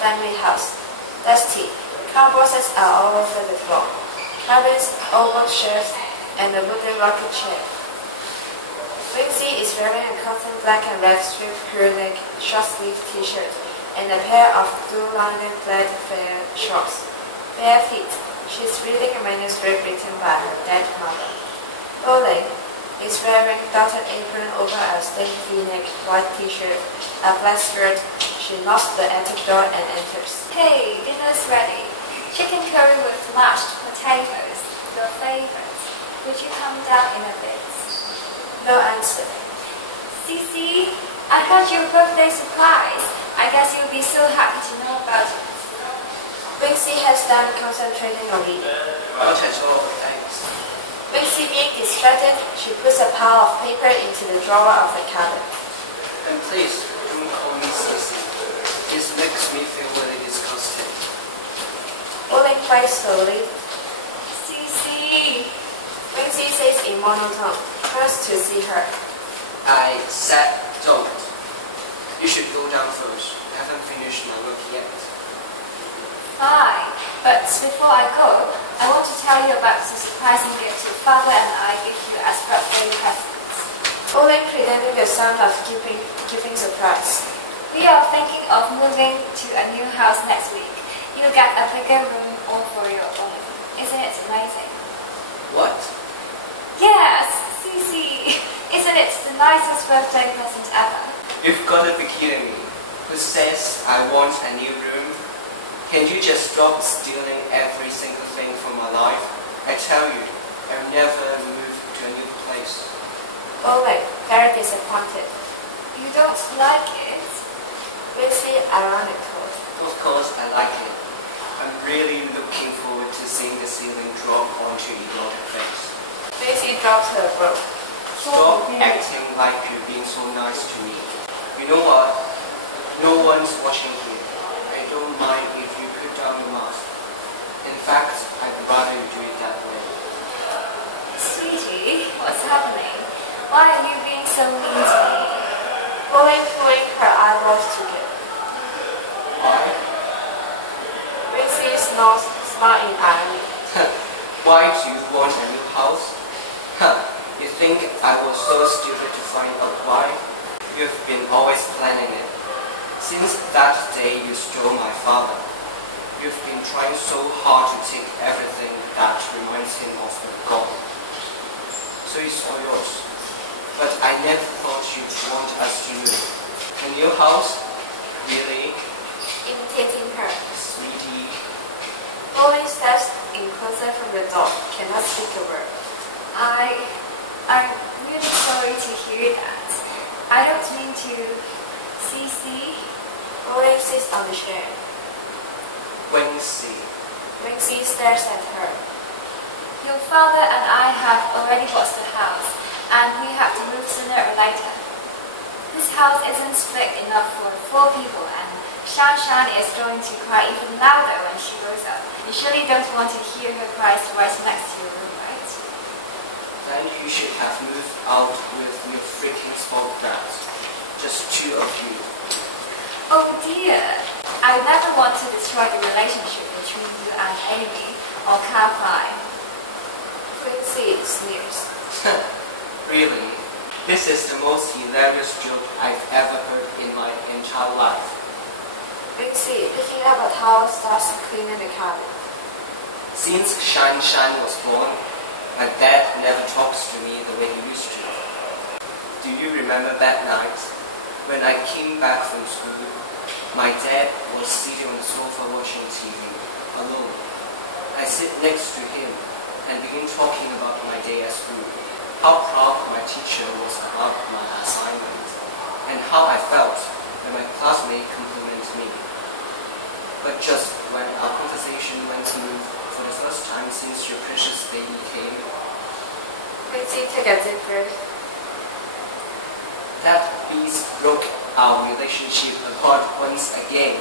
family house. Dusty. Cardboards are all over the floor. Cabins, old bookshelves, and a wooden rocking chair. Leung Yi is wearing a cotton black and red striped crew-neck short-sleeved t-shirt and a pair of blue-lined flat fair shorts. Bare feet. She's reading a manuscript written by her dead mother. Bowling is wearing a dotted apron over a stained V-neck white t-shirt, a black skirt. She knocks the attic door and enters. Hey, dinner's ready. Chicken curry with mashed potatoes, your favorite. Would you come down in a bit? No answer. Cici, I got your birthday surprise. I guess you'll be so happy to know about it. Leung Yi has done concentrating on reading. Not at all, thanks. Leung Yi being distracted, she puts a pile of paper into the drawer of the cupboard. And please, don't call me Cici. This makes me feel really disgusted. Bowling quite slowly. Cici. Leung Yi says in monotone, turns to see her. I said don't. You should go down first. I haven't finished my work yet. Fine, but before I go, I want to tell you about the surprising gift your father and I give you as birthday presents. Bowling pretending the sound of giving surprise. We are thinking of moving to a new house next week. You'll get a bigger room all for your own. Isn't it amazing? What? Yes, Cici. Isn't it the nicest birthday present ever? You've got to be kidding me. Who says I want a new room? Can you just stop stealing every single thing from my life? I tell you, I'll never move to a new place. Bowling, very disappointed. You don't like it? Leung Yi ironical. Of course I like it. I'm really looking forward to seeing the ceiling drop onto your face. Leung Yi drops her book. Stop acting like you're being so nice to me. You know what? No one's watching here. I don't mind if you put down your mask. In fact, I'd rather you do it that way. Sweetie, what's happening? Why are you being so mean to me? Bowling pulling her eyebrows together. Why? Leung Yi snorts, smile in irony. Why do you want a new house? You think I was so stupid to find out why? You've been always planning it. Since that day you stole my father, you've been trying so hard to take everything that reminds him of the God. So it's all yours. But I never thought you'd want us to move. A new house? Really? Imitating her. Sweetie. Bowling steps in closer from the door, cannot speak a word. I'm really sorry to hear that. I don't mean to. Cici. Bowling sits on the chair. Leung Yi. Leung Yi stares at her. Your father and I have already bought the house, and we have to move sooner or later. This house isn't big enough for 4 people, and Shan is going to cry even louder when she grows up. You surely don't want to hear her cries right next to your room, right? Then you should have moved out with your freaking spoiled brats. Just 2 of you. Oh dear, I never want to destroy the relationship between you and Amy or Kai. Leung Yi sneers. Really? This is the most hilarious joke I've ever heard in my entire life. Leung Yi, picking up a towel, starts cleaning the cabin. Since Shan was born, my dad never talks to me the way he used to. Do you remember that night? When I came back from school, my dad was sitting on the sofa watching TV, alone. I sit next to him and begin talking about my day at school, how proud my teacher was about my assignment, and how I felt when my classmate complimented me. But just when our conversation went smooth for the first time since your precious baby came, Leung Yi took a deep breath. that beast broke our relationship apart once again.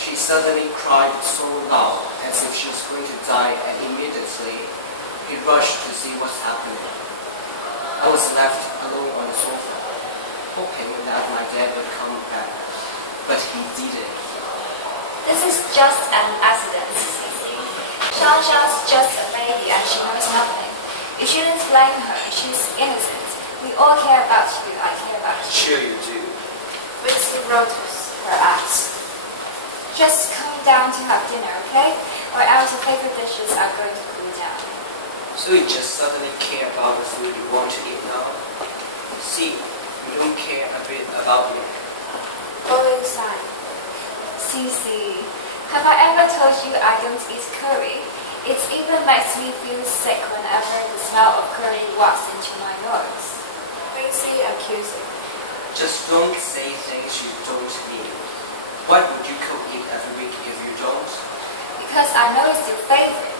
She suddenly cried so loud as if she was going to die, and immediately he rushed to see what's happening. I was left alone on the sofa, hoping that my dad would come back, but he didn't. This is just an accident. Shan's just a baby and she knows nothing. You shouldn't blame her. She's innocent. We all care about you. I care about you. Sure you do. Wincy rolled her eyes. Just come down to have dinner, okay? Or else your favorite dishes are going to cool down. So you just suddenly care about the food you want to eat now? See, you don't care a bit about me. Bowling sighed. Cece, have I ever told you I don't eat curry? It even makes me feel sick whenever the smell of curry walks into my nose. Wincy accusing. Just don't say things you don't mean. Why would you cook it every week if you don't? Because I know it's your favorite.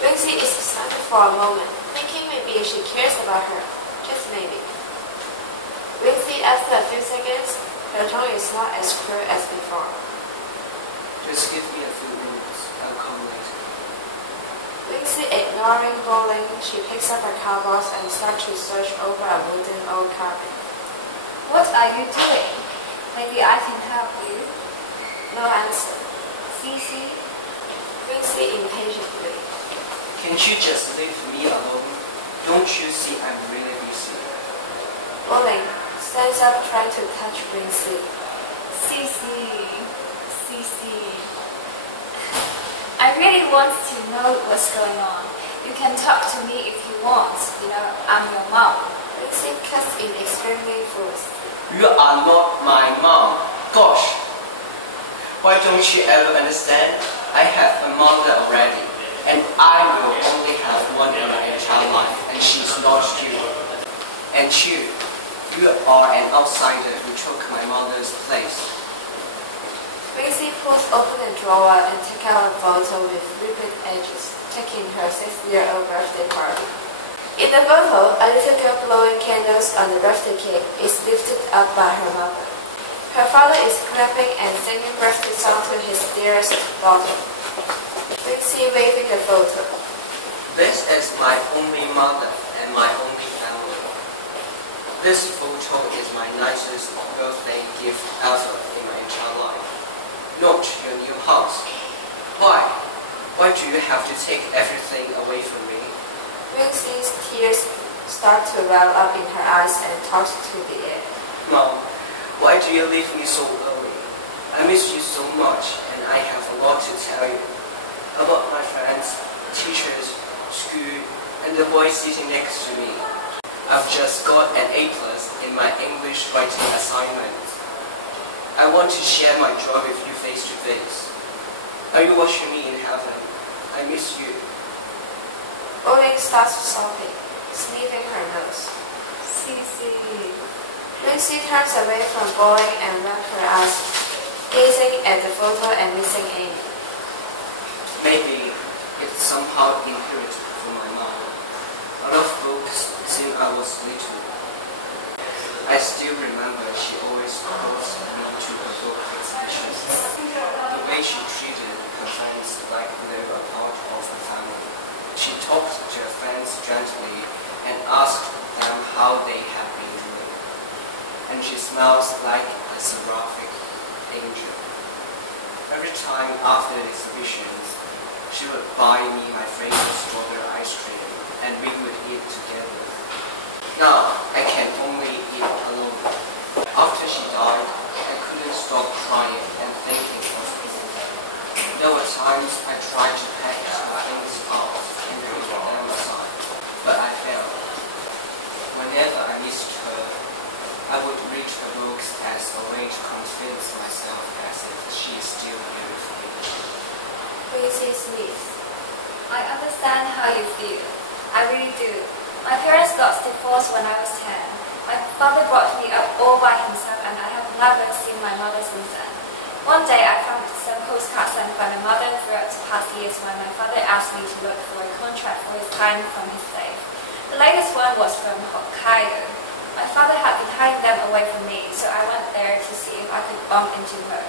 Wincy is silent for a moment, thinking maybe she cares about her. Just maybe. Wincy, after a few seconds, her tone is not as cruel as before. Just give me a few minutes. I'll come later. Wincy, ignoring bowling, she picks up her cowboys and starts to search over a wooden old carpet. What are you doing? Maybe I can help you. No answer. Cece? Wincy impatiently. Can't you just leave me alone? Don't you see I'm really busy? Bowling stands up trying to touch Wincy. Cece. I really want to know what's going on. You can talk to me if you want. You know, I'm your mom. Wincy cuts in extremely force. You are not my mom. Gosh. Why don't you ever understand? I have a mother already. And I will only have one in my entire life. And she's not you. And you are an outsider who took my mother's place. Wincy pulls open a drawer and takes out a photo with ribbed edges, taking her 6-year-old birthday party. In the photo, a little girl blowing candles on the birthday cake is lifted up by her mother. Her father is clapping and singing birthday song to his dearest daughter. Wincy waving the photo. This is my only mother and my only family. This photo is my nicest birthday gift ever in my entire life. Not your new house. Why? Why do you have to take everything away from me? Wincy's tears start to well up in her eyes and toss to the air. Mom, why do you leave me so early? I miss you so much and I have a lot to tell you. About my friends, teachers, school, and the boy sitting next to me. I've just got an A+ in my English writing assignment. I want to share my joy with you face to face. Are you watching me in heaven? I miss you. Bowling starts sobbing, sniffing her nose. Cece. Wincy turns away from Bowling and wraps her eyes, gazing at the photo and missing Amy. Maybe it's somehow inherited from my mom. I love books since I was little. I still remember she always brought me to her book exhibitions. The way she treated her friends like they were part of her family. She talked to her friends gently and asked them how they had been doing. And she smells like a seraphic angel. Every time after the exhibitions, she would buy me my favorite strawberry ice cream and we would eat together. Now, I can only eat alone. After she died, I couldn't stop crying and thinking of her. There were times I tried to pack her things out and put them aside, but I failed. Whenever I missed her, I would read her books as a way to convince myself as if she is still here with me. Wincy sneezed. I understand how you feel. I really do. My parents got divorced when I was 10. My father brought me up all by himself and I have never seen my mother since then. One day I found some postcards sent by my mother throughout the past years when my father asked me to look for a contract for his time from his safe. The latest one was from Hokkaido. My father had been hiding them away from me, so I went there to see if I could bump into her.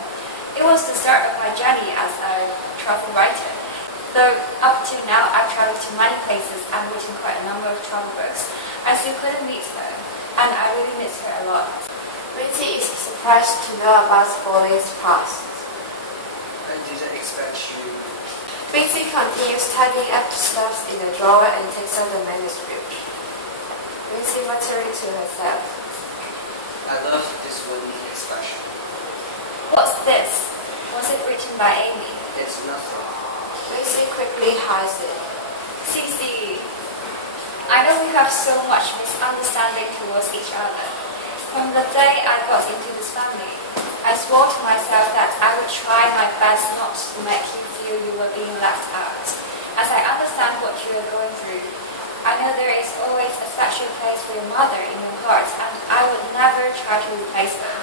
It was the start of my journey as a travel writer. Though up to now I've traveled to many places and written quite a number of travel books, I still couldn't meet her, and I really miss her a lot. Wincy is surprised to know about Bowling's past. I expect you. Wing-Si continues tidying up stuff in the drawer and takes out the manuscript. Wing-Si muttering to herself. I love this wooden expression. What's this? Was it written by Amy? It's nothing. Wing-Si quickly hides it. Cici, I know we have so much misunderstanding towards each other. From the day I got into this family, I swore to myself that I would try my best not to make you feel you were being left out. As I understand what you are going through, I know there is always a special place for your mother in your heart, and I would never try to replace them.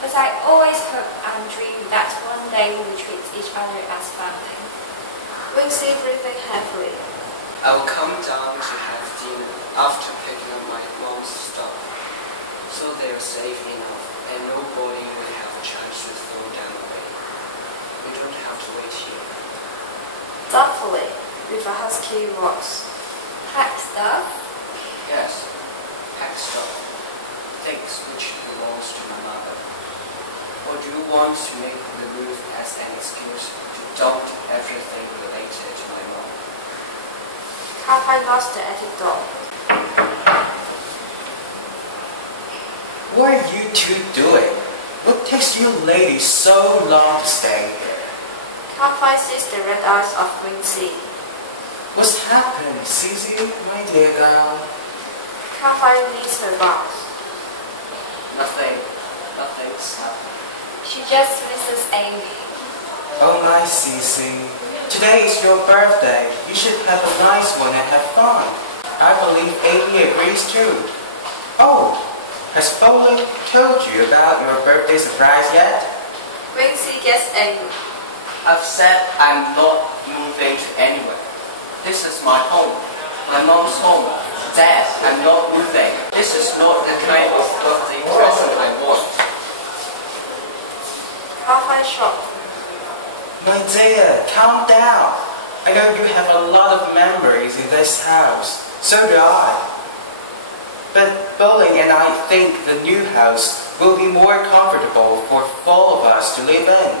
But I always hope and dream that one day we will treat each other as family. Wing-Si breathing heavily. I will come down to have dinner after picking up my mom's stuff, so they are safe enough and nobody will have a chance to throw them away. We don't have to wait here. Thoughtfully, with a husky voice. Pack stuff? Yes, pack stuff. Things which belongs to my mother. Or do you want to make the move as an excuse to dump everything related to my mom? Ka-Fai nods the attic door. What are you two doing? What takes you ladies so long to stay here? Ka-Fai sees the red eyes of Wing-Si. What's happened, Cici, my dear girl? Ka-Fai knees her brows. Nothing's happened. She just misses Amy. Oh my Cici, today is your birthday. You should have a nice one and have fun. I believe Amy agrees too. Oh, has Bowling told you about your birthday surprise yet? Wing-Si gets angry. I've said I'm not moving to anywhere. This is my home. My mom's home. Dad, I'm not moving. This is not the kind of birthday present I want. Ka-Fai shocked. My dear, calm down. I know you have a lot of memories in this house. So do I. But Bowling and I think the new house will be more comfortable for all of us to live in.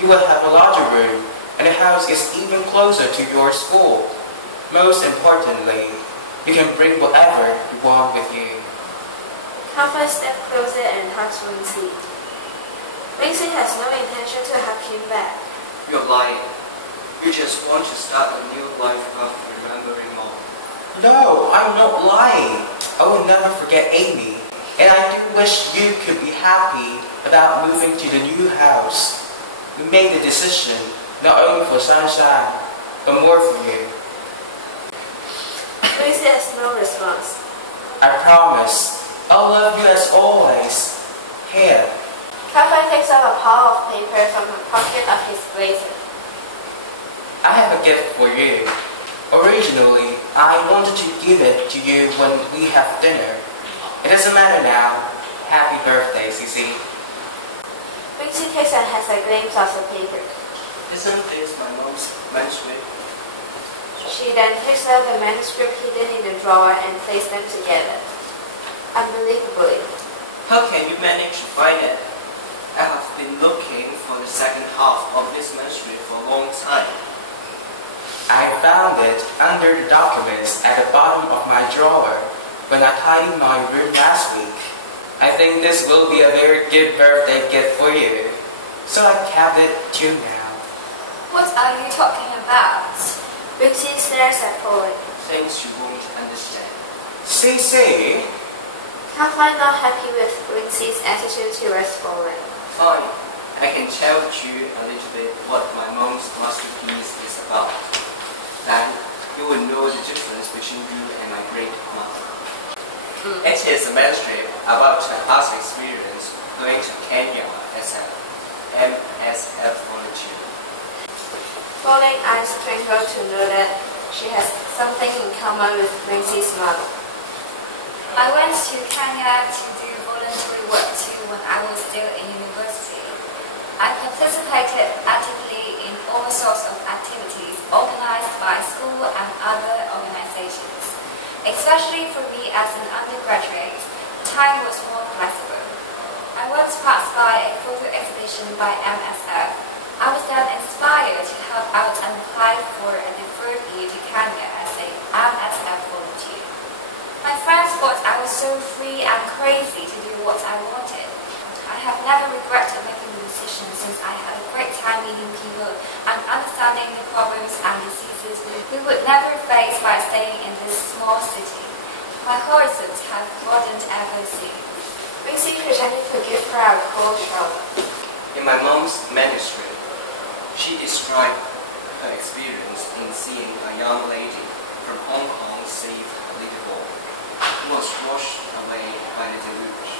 You will have a larger room, and the house is even closer to your school. Most importantly, you can bring whatever you want with you. Ka-Fai steps closer and hugs Wing-Si. Wing-Si has no intention to hug him back. You're lying. You just want to start a new life after remembering mom. No, I'm not lying. I will never forget Amy. And I do wish you could be happy about moving to the new house. We made the decision not only for Sunshine, but more for you. Wing-Si has no response. I promise, I'll love you as always. Here. Ka-Fai takes out a pile of paper from the pocket of his blazer. I have a gift for you. Originally, I wanted to give it to you when we have dinner. It doesn't matter now. Happy birthday, Cici. Wing-Si takes and has a glimpse of the paper. Isn't this my mom's manuscript? She then picks out the manuscript hidden in the drawer and places them together. Unbelievably, How can you manage to find it? I have been looking for the second half of this manuscript for a long time. I found it under the documents at the bottom of my drawer when I tidied my room last week. I think this will be a very good birthday gift for you, so I kept it till now. What are you talking about? Wing-Si stares at Pauline. Things you won't understand. Cici, Ka-Fai not happy with Wing-Si's attitude towards Pauline. Fine, I can tell you a little bit what my mom's masterpiece is about. Then you will know the difference between you and my great mother. It is a manuscript about my past experience going to Kenya as an MSF volunteer. Pauline's eyes twinkle to know that she has something in common with Wing-Si's mother. I went to Kenya to do voluntary work too when I was still in university. I participated actively in all sorts of activities organized by school and other organizations. Especially for me as an undergraduate, time was more flexible. I once passed by a photo exhibition by MSF. I was then inspired out and applied for a deferred year to Kenya as a MSF volunteer. My friends thought I was so free and crazy to do what I wanted. I have never regretted making a decision since I had a great time meeting people and understanding the problems and diseases we would never face by staying in this small city. My horizons have broadened ever since. Lucy pretended to give her a cold shoulder. In my mom's manuscript, she described her experience in seeing a young lady from Hong Kong save a little boy who was washed away by the deluge.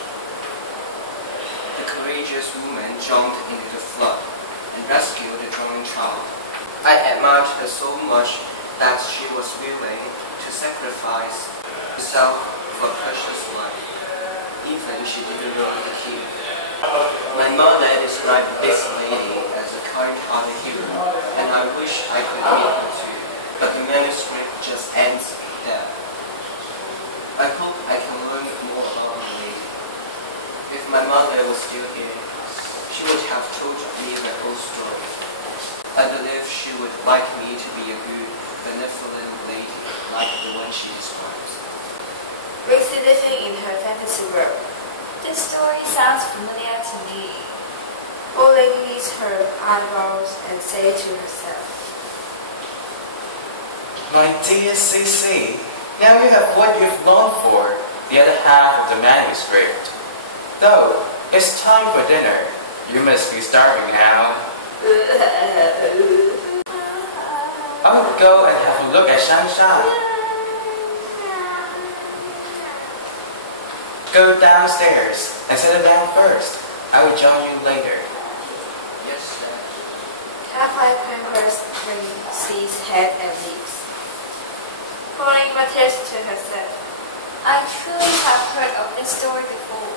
The courageous woman jumped into the flood and rescued the drowning child. I admired her so much that she was willing to sacrifice herself for precious life, even she didn't know the key. My mother described this lady as a kind-hearted hero, and I wish I could meet her too, but the manuscript just ends there. I hope I can learn more about the lady. If my mother was still here, she would have told me the whole story. I believe she would like me to be a good, benevolent lady like the one she describes. Lucy living in her fantasy world. This story sounds familiar to me. Old lady knits her eyebrows and says to herself, My dear CC, now you have what you've longed for, the other half of the manuscript. Though, it's time for dinner. You must be starving now. I would go and have a look at Shan. Go downstairs and sit down first. I will join you later. Yes, sir. Caroline pampers Lucy's head and leaves. Pauline mutters to herself, I truly have heard of this story before.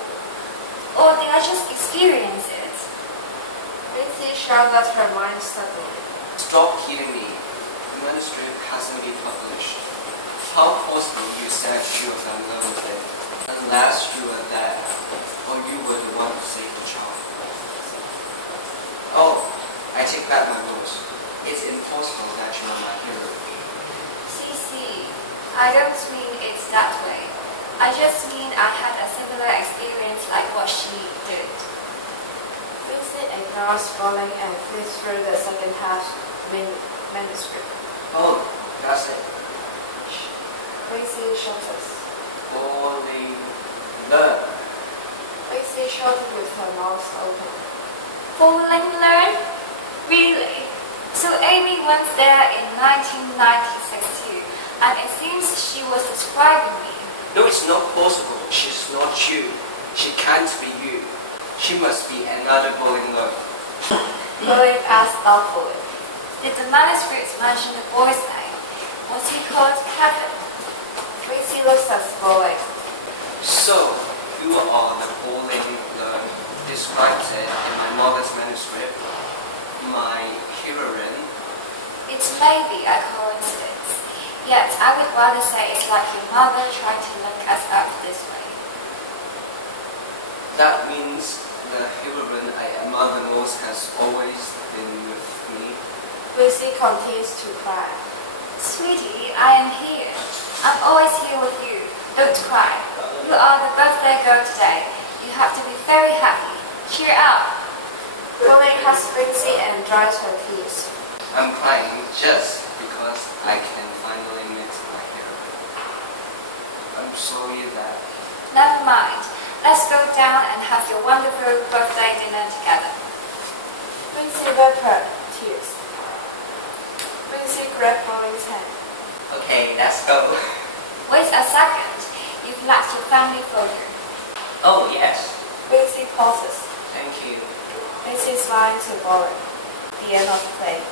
Or did I just experience it? Lucy shrugged out her mind suddenly. Stop kidding me. The manuscript hasn't been published. How possible you said you was alone with it? Unless you were dead, or you were the one who saved the child. Oh, I take back my words. It's impossible that you are my hero. CC, I don't mean it's that way. I just mean I had a similar experience like what she did. Lucy ignores Pauline and flips through the second half manuscript. Oh, that's it. Lucy shudders. Falling learn. Lucy shouted with her mouth open. Falling learn? Really? So Amy went there in 1996 too, and it seems she was describing me. No, it's not possible. She's not you. She can't be you. She must be another bowling love. Pauline asked thoughtfully. Did the manuscript mention the boy's name? Was he called Kevin? Lucy looks at Pauline. So, you are the bowling love described it in my mother's manuscript. My heroine. It may be a coincidence. Yet I would rather say it's like your mother trying to link us up this way. That means the heroine my mother knows has always been with me. Lucy continues to cry. Sweetie, I am here. I'm always here with you. Don't cry. You are the birthday girl today. You have to be very happy. Cheer up. Pauline hugs Lucy and dries her tears. I'm crying just because I can finally meet my hero. I'm sorry that... Never mind. Let's go down and have your wonderful birthday dinner together. Lucy wiped her tears. Lucy grabbed Pauline's hand. Okay, let's go. Wait a second. You've left your family photo. Oh, yes. Lucy pauses. Thank you. Lucy smiles to Pauline. The end of the play.